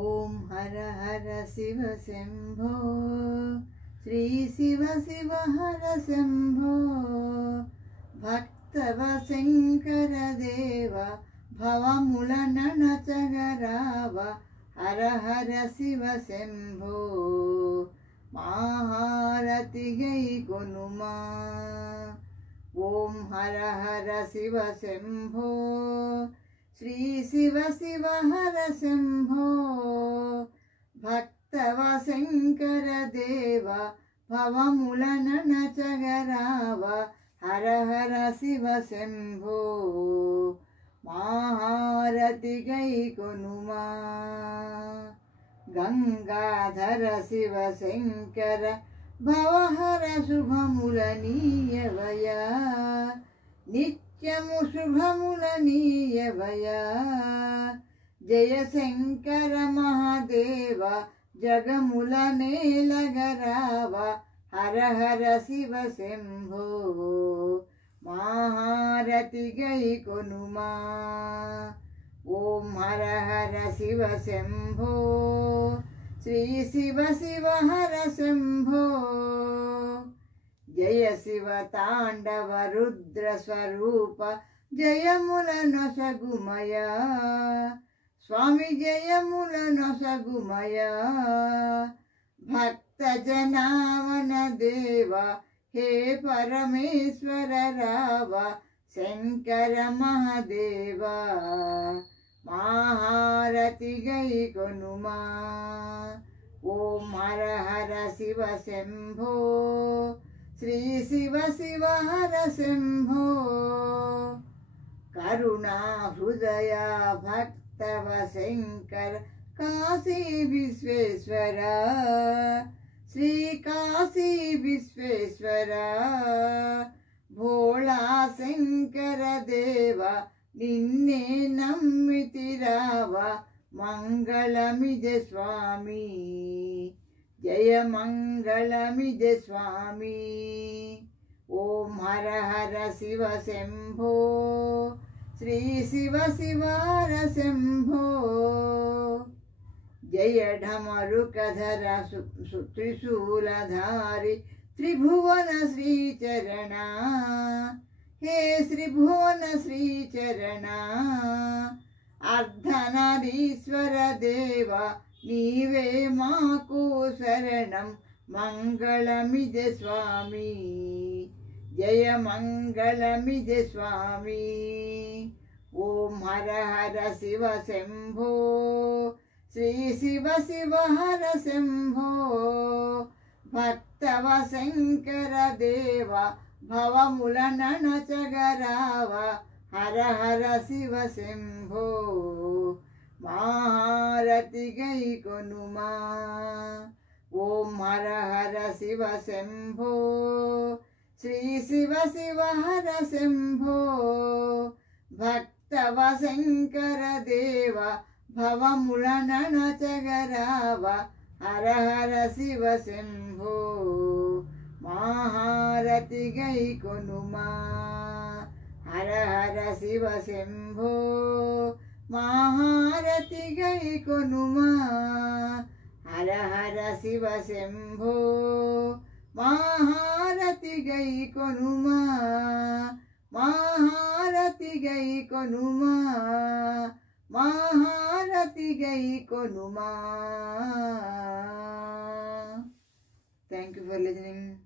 ఓం హర హర శివ శంభో శ్రీ శివ శివ హర శంభో భక్తవ శంకర దేవ భవములన నచగరావ హర హర శివ శంభో మహారతి గై కొనుమా ఓం హర హర శివ శంభో శ్రీ శివ శివ హర శంభో భక్తవ శంకర దేవ భవములన నచగరావ హర హర శివ శంభో మహారతి గై కొనుమా గంగాధర శివ శంకర భవహర శుభములనీయవయా నిత్యము శుభములనీయవయా జయ శంకర మహాదేవ జగముల నేలగరావ హర హర శివ శంభో మహారతి గై కొనుమా ఓం హర హర శివ శంభో శ్రీ శివ శివ హర శంభో జయ శివ తాండవ రుద్ర స్వరూప జయముల నొసగుమయ స్వామి జయముల నొసగుమయ భక్త జనావన దేవ హే పరమేశ్వర రావ శంకర మహాదేవ మహారతి గై కొనుమా ఓం హర హర శివ శంభో శ్రీ శివ శివ హర శంభో కరుణా హృదయ భక్తవ శంకర కాశీ విశ్వేశ్వర శ్రీ కాశీ విశ్వేశ్వర భోళా శంకర దేవ నిన్నే నమ్మితిరావ మంగళమిజ స్వామి జయ మంగళమిజ స్వామి ఓం హర హర శివ శంభో శ్రీ శివ శివ హర శంభో జయ ఢమరుకధర త్రిశూలధారి త్రిభువన శ్రీచరణ హే శ్రీభువన శ్రీచరణ అర్ధనారీశ్వర దేవ నీవే మాకు శరణం మంగళమిజ స్వామి జయ మంగళమిజ స్వామి ఓం హర హర శివ శంభో శ్రీ శివ శివ హర శంభో భక్తవ శంకర దేవ భవములన నచగరావ హర హర శివ శంభో మహారతి గై కొనుమా ఓం హర హర శివ శంభో శ్రీ శివ శివ హర శంభో భక్తవ శంకర దేవ భవములన నచగరావ హర హర శివ శంభో మహారతి గై కొనుమా హర హర శివ శంభో మహారతి గై కొనుమా హర హర శివ శంభో మహారతి గై కొనుమా మహారతి గై కొనుమా మహారతి గై కొనుమా. Thank you for listening.